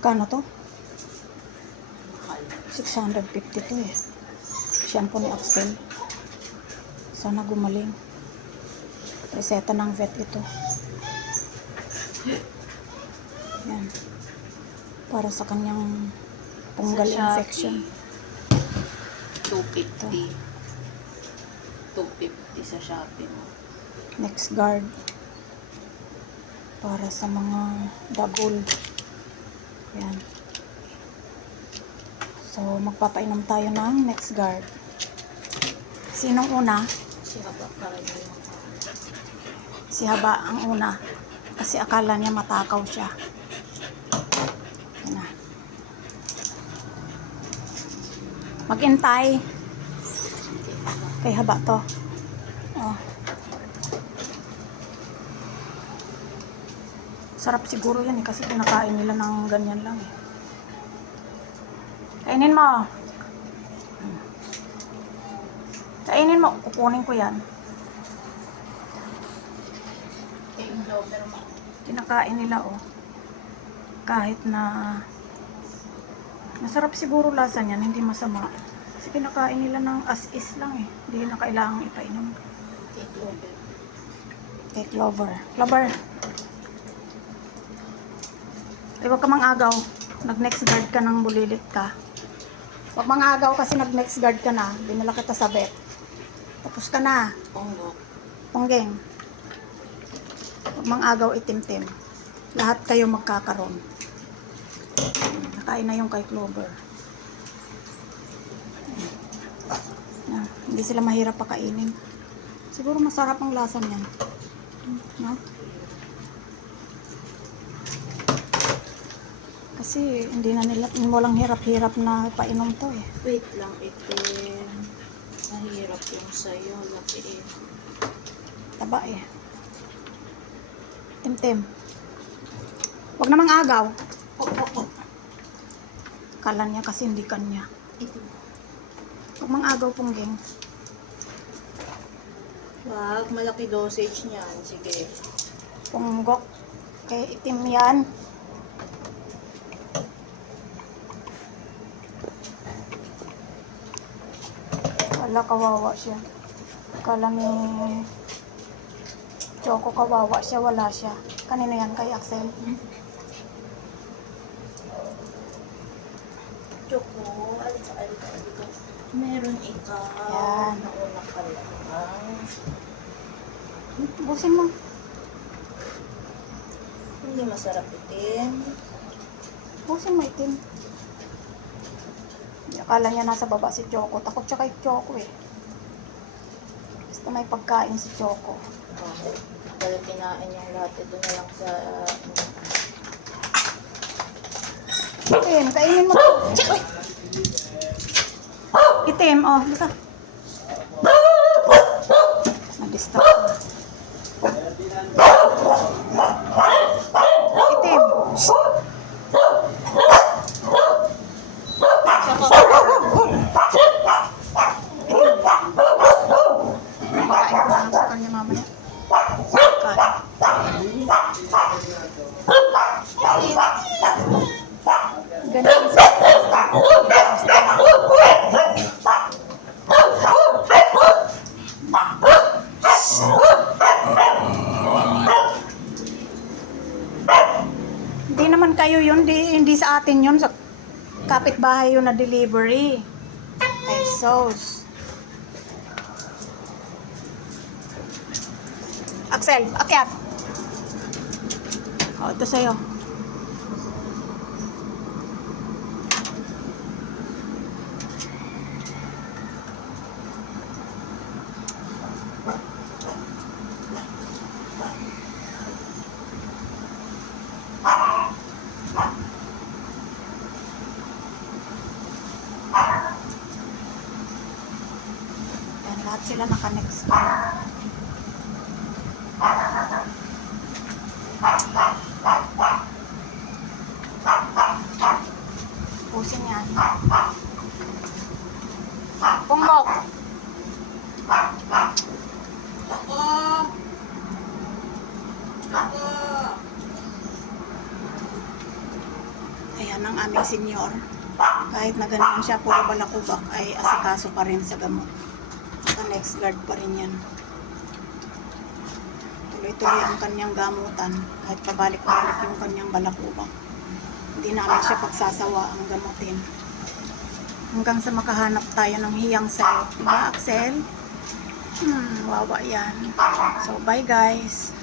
Magkano to? Mahal. 650 to eh. Shampoo ni Axel. Sana gumaling. Reseta ng vet ito. Yan. Para sa kanyang fungal infection. 250. 250 sa Shopee mo. Next guard. Para sa mga dagol. Yan. So, magpapainom tayo ng next guard. Sinong una? Si Haba Si Haba ang una. Kasi akala niya matakaw siya. Yan na. Mag-intay. Kay Haba to. Oh. Sarap siguro yan eh. Kasi kinakain nila ng ganyan lang eh. Kainin mo. Kainin mo. Kukunin ko yan. Kinakain nila oh. Kahit na masarap siguro lasa niyan, hindi masama. Kasi kinakain nila ng as-is lang eh. Hindi na kailangang ipainom. Cake Dober. Kay Clover. Clover. Ay, huwag ka mang agaw. Nag-next guard ka ng bulilit ka. Huwag mang agaw kasi nag-next guard ka na. Dinala kita sa vet. Tapos ka na. Pongo. Ponggeng. Huwag mang agaw itim-tim. Lahat kayo magkakaroon. Nakain na yung kay Clover. Yan. Hindi sila mahirap pakainin. Siguro masarap ang lasa niyan. No? Kasi hindi na nila, walang hirap-hirap na painom to eh. Wait lang, itim. Mahirap yung sa'yo. Lapiin. Taba eh. Tim-tim. Huwag namang agaw. Oh, oh, oh. Kala niya kasi hindi kanya. Itim. Huwag mang agaw ponggeng. Wag, malaki dosage niyan. Sige. Punggok. Kay itim yan. Wala kawawa siya. Kala ni Choco kawawa siya, wala siya. Kanino yan kay Axel? Choco, alika, alika, alika. Meron ikaw. Yan. Nauna ka lang. Busin mo. Hindi masarap itim. Busin mo itim. Akala niya nasa baba si Choco. Takot siya kay Choco eh. Basta may pagkain si Choco. Oh, kaya kinain yung lahat ito na lang sa... Itim, kainin mo! Itim, oh. Basta. Na-disturb na. Itim. Pakain ko na lang sa kanya mamaya. Pagkain. Ganyan sa Hindi naman kayo yun, di, hindi sa atin yun, sa kapitbahay yun na delivery. Ay, sauce. Axel, akyat. O, ito sa'yo. Yan, lahat sila naka-next. Pusin yan. Pumok. Ako! Ayan. Ang aming senior. Kahit na ganyan siya, puro balakubak, ay asikaso pa rin sa gamot. Next guard pa rin yan. Tuloy-tuloy ang kanyang gamutan. Kahit pabalik-balik yung kanyang balakubak. Hindi namin siya pagsasawa ang gamutin. Hanggang sa makahanap tayo ng hiyang sayo. Diba, Axel? Hmm, wawa yan. So, bye guys.